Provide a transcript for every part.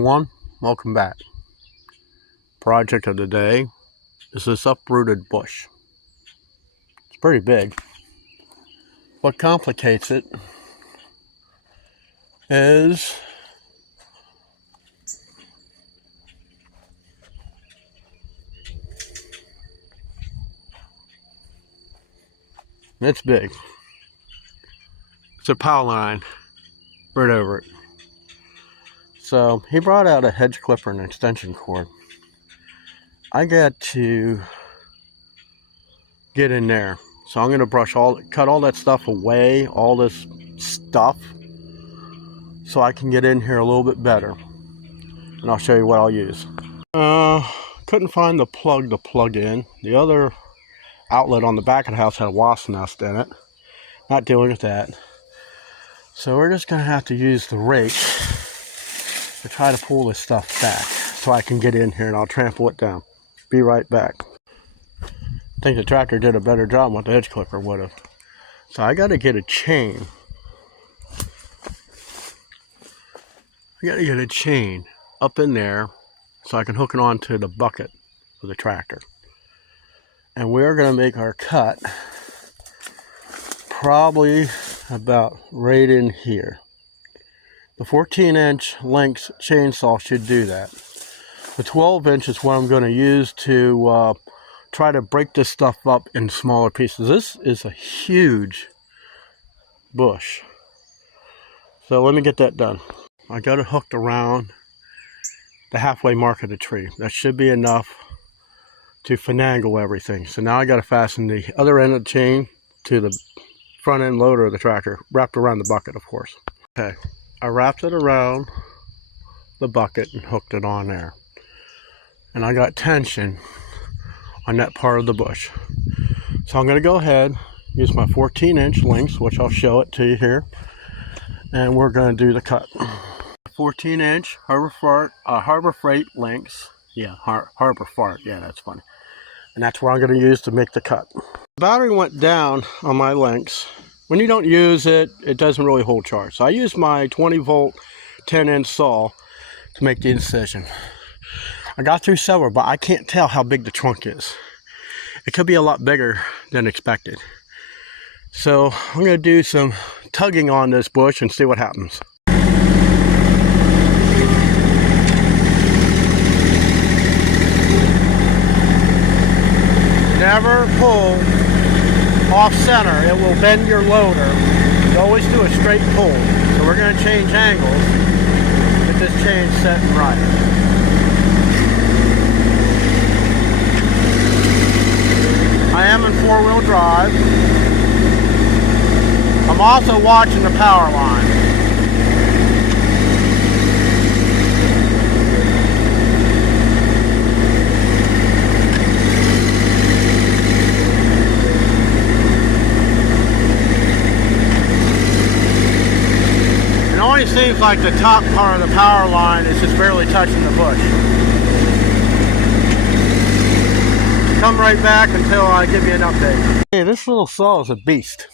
Everyone, welcome back. Project of the day is this uprooted bush. It's pretty big. What complicates it is it's big. It's a power line right over it. So he brought out a hedge clipper and an extension cord. I got to get in there. So I'm going to cut all that stuff away, all this stuff, so I can get in here a little bit better. And I'll show you what I'll use. Couldn't find the plug to plug in. The other outlet on the back of the house had a wasp nest in it. Not dealing with that. So we're just going to have to use the rake to try to pull this stuff back so I can get in here, and I'll trample it down. Be right back. I think the tractor did a better job than what the edge clipper would have. So I got to get a chain. Up in there so I can hook it onto the bucket of the tractor. And we're going to make our cut probably about right in here. The 14-inch length chainsaw should do that. The 12-inch is what I'm going to use to try to break this stuff up in smaller pieces. This is a huge bush. So let me get that done. I got it hooked around the halfway mark of the tree. That should be enough to finagle everything. So now I got to fasten the other end of the chain to the front end loader of the tractor, wrapped around the bucket, of course. Okay. I wrapped it around the bucket and hooked it on there. And I got tension on that part of the bush. So I'm going to go ahead, use my 14-inch lengths, which I'll show it to you here. And we're going to do the cut. 14-inch Harbor Freight lengths. Yeah, Harbor Fart. Yeah, that's funny. And that's what I'm going to use to make the cut. The battery went down on my lengths. When you don't use it, it doesn't really hold charge. So I used my 20-volt 10-inch saw to make the incision. I got through several, but I can't tell how big the trunk is. It could be a lot bigger than expected. So I'm going to do some tugging on this bush and see what happens. Never pull off center. It will bend your loader. You always do a straight pull. So we're going to change angles. Get this chain set and right. I am in 4-wheel drive. I'm also watching the power line. It only seems like the top part of the power line is just barely touching the bush. Come right back until I give you an update. Hey, this little saw is a beast.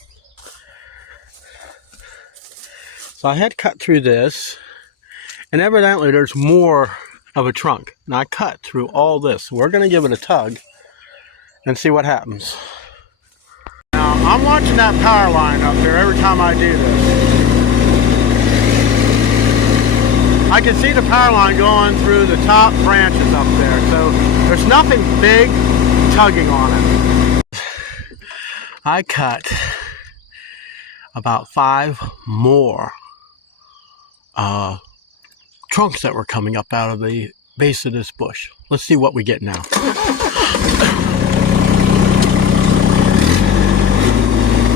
So I had cut through this, and evidently there's more of a trunk. Now I cut through all this. So we're going to give it a tug and see what happens. Now I'm watching that power line up there every time I do this. I can see the power line going through the top branches up there. So there's nothing big tugging on it. I cut about 5 more trunks that were coming up out of the base of this bush. Let's see what we get now.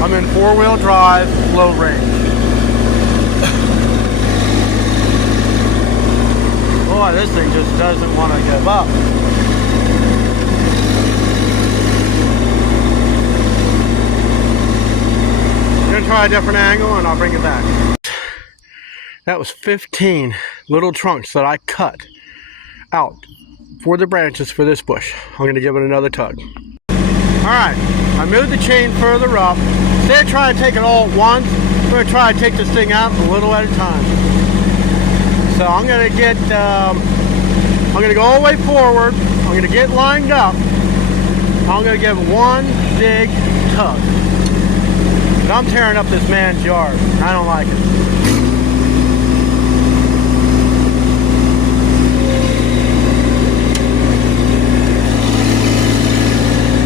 I'm in 4-wheel drive, low range. Boy, this thing just doesn't want to give up. I'm going to try a different angle and I'll bring it back. That was 15 little trunks that I cut out for the branches for this bush. I'm going to give it another tug. Alright, I moved the chain further up. Instead of trying to take it all at once, I'm going to try to take this thing out a little at a time. So I'm gonna get, I'm gonna go all the way forward. I'm gonna get lined up. I'm gonna give one big tug. But I'm tearing up this man's yard. I don't like it.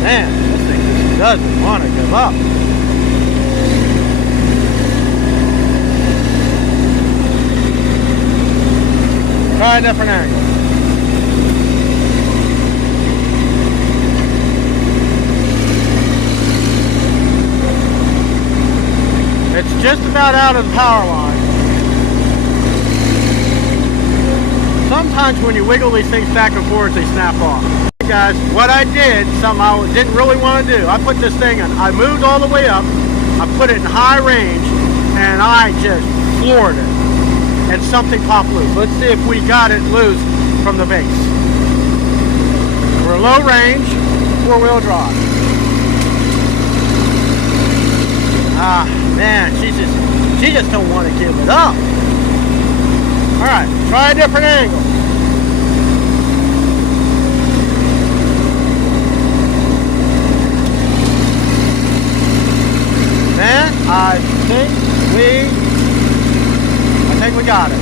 Man, this thing just doesn't want to give up. Try a different angle. It's just about out of the power line. Sometimes when you wiggle these things back and forth, they snap off. Hey guys, what I did, something I didn't really want to do, I put this thing in, I moved all the way up, I put it in high range, and I just floored it. And something popped loose. Let's see if we got it loose from the base. We're low range, 4-wheel drive. Ah, man, she just don't want to give it up. All right, try a different angle. Man, I think we got it.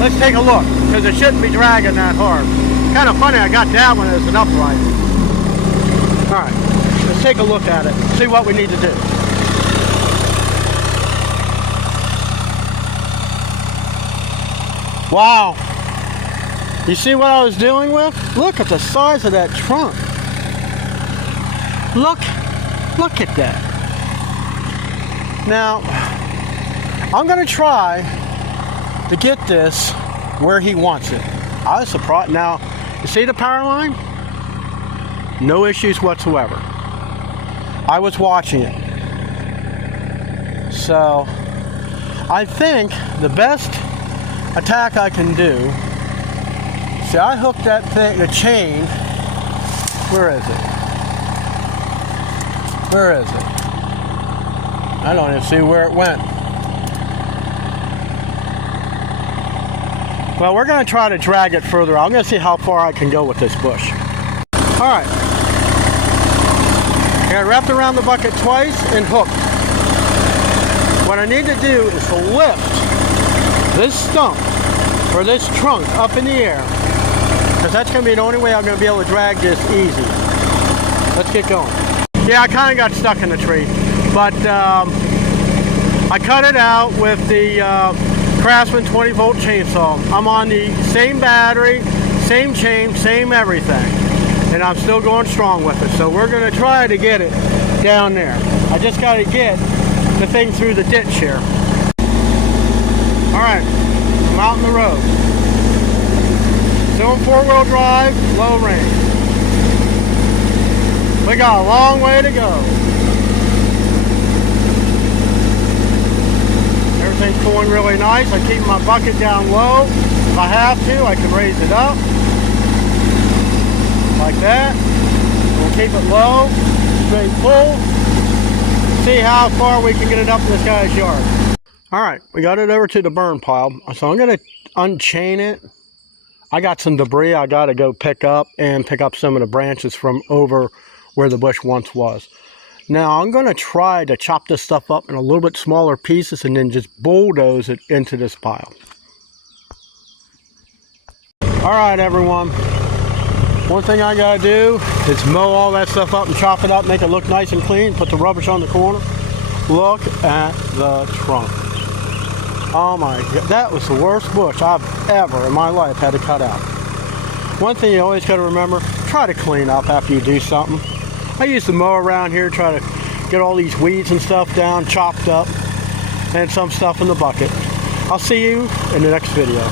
Let's take a look, because it shouldn't be dragging that hard. Kind of funny, I got that one as an upright. All right, let's take a look at it, see what we need to do. Wow. You see what I was dealing with? Look at the size of that trunk. Look at that. Now, I'm going to try to get this where he wants it. I was surprised. Now, you see the power line? No issues whatsoever. I was watching it. So, I think the best attack I can do, see, I hooked that thing, the chain, where is it? Where is it? I don't even see where it went. Well, we're going to try to drag it further. I'm going to see how far I can go with this bush. All right. I wrapped around the bucket twice and hooked. What I need to do is to lift this stump or this trunk up in the air, because that's going to be the only way I'm going to be able to drag this easy. Let's get going. Yeah, I kind of got stuck in the tree, but I cut it out with the Craftsman 20-volt chainsaw. I'm on the same battery, same chain, same everything, and I'm still going strong with it. So we're going to try to get it down there. I just got to get the thing through the ditch here. All right, I'm out on the road. Still in 4-wheel drive, low range. We got a long way to go. Everything's going really nice. I keep my bucket down low. If I have to, I can raise it up. Like that. We'll keep it low, straight pull. See how far we can get it up in this guy's yard. Alright, we got it over to the burn pile. So I'm going to unchain it. I got some debris I got to go pick up some of the branches from over where the bush once was. Now I'm going to try to chop this stuff up in a little bit smaller pieces and then just bulldoze it into this pile. Alright everyone, one thing I got to do is mow all that stuff up and chop it up, make it look nice and clean, put the rubbish on the corner. Look at the trunk. Oh my God, that was the worst bush I've ever in my life had to cut out. One thing you always got to remember, try to clean up after you do something. I used to mow around here, try to get all these weeds and stuff down, chopped up, and some stuff in the bucket. I'll see you in the next video.